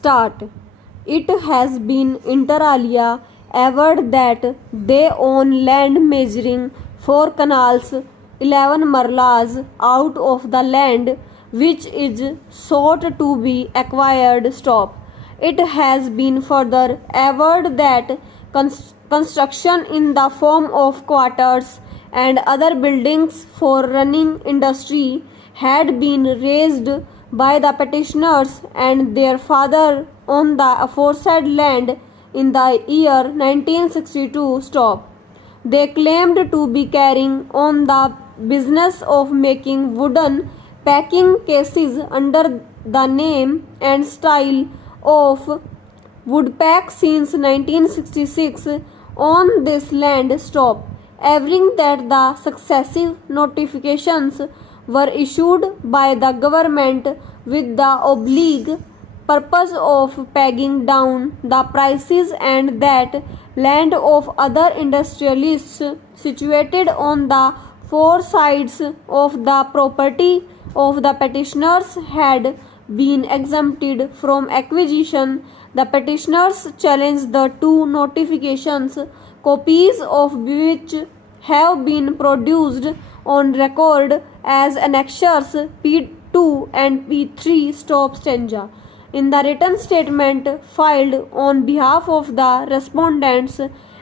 Start. It has been inter alia averred that they own land measuring 4 canals, 11 marlas out of the land which is sought to be acquired. Stop. It has been further averred that construction in the form of quarters and other buildings for running industry had been raised by the petitioners and their father on the aforesaid land in the year 1962. Stop. They claimed to be carrying on the business of making wooden packing cases under the name and style of Woodpack since 1966 on this land. Stop. Averring that the successive notifications were issued by the government with the oblique purpose of pegging down the prices and that land of other industrialists situated on the four sides of the property of the petitioners had been exempted from acquisition. The petitioners challenged the two notifications, copies of which have been produced on record as annexures P2 and P3. Stop. Stanza. In the written statement filed on behalf of the respondents,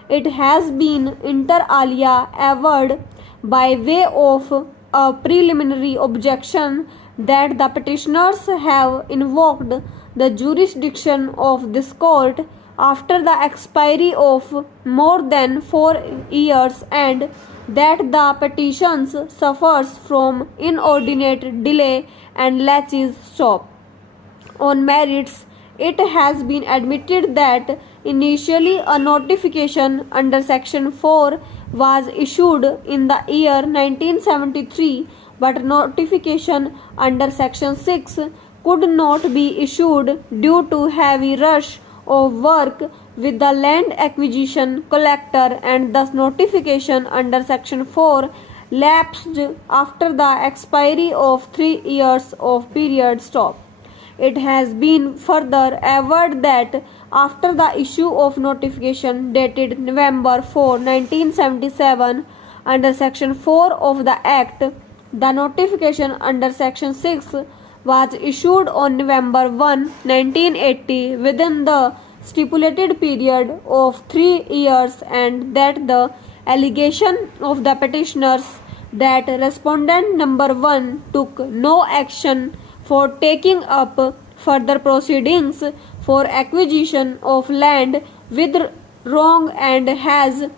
it has been inter alia averred by way of a preliminary objection that the petitioners have invoked the jurisdiction of this court after the expiry of more than 4 years and that the petitions suffers from inordinate delay and laches. Stop. On merits, it has been admitted that initially a notification under Section 4 was issued in the year 1973, but notification under Section 6 could not be issued due to heavy rush of work with the land acquisition collector, and thus notification under Section 4 lapsed after the expiry of 3 years of period. Stop. It has been further averred that after the issue of notification dated November 4, 1977 under Section 4 of the Act, the notification under Section 6 was issued on November 1, 1980 within the stipulated period of 3 years, and that the allegation of the petitioners that respondent number 1 took no action for taking up further proceedings for acquisition of land with wrong and has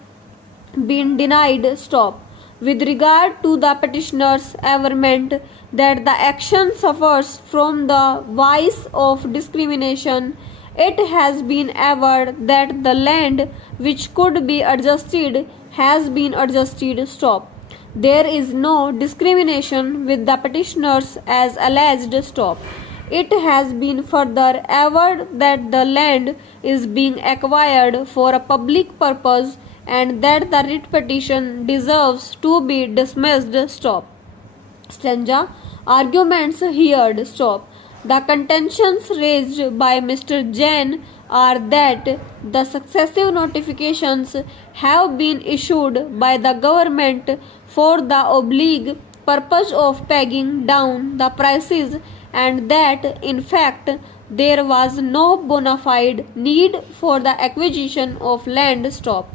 been denied. Stop. With regard to the petitioner's averment that the action suffers from the vice of discrimination, it has been averred that the land which could be adjusted has been adjusted. Stop. There is no discrimination with the petitioners as alleged. Stop. It has been further averred that the land is being acquired for a public purpose and that the writ petition deserves to be dismissed. Stop. Stanza. Arguments heard. Stop. The contentions raised by Mr. Jain are that the successive notifications have been issued by the government for the oblique purpose of pegging down the prices and that in fact there was no bona fide need for the acquisition of land. Stop.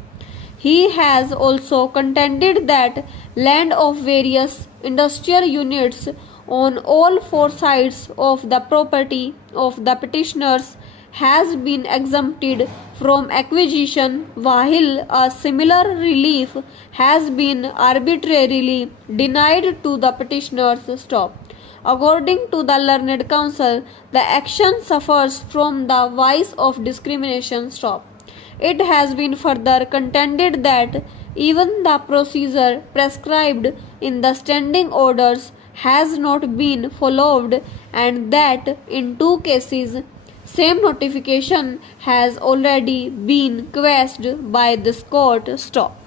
He has also contended that land of various industrial units on all four sides of the property of the petitioners has been exempted from acquisition, while a similar relief has been arbitrarily denied to the petitioners. Stop. According to the learned counsel, the action suffers from the vice of discrimination. Stop. It has been further contended that even the procedure prescribed in the standing orders has not been followed and that in two cases same notification has already been quashed by this court. Stop.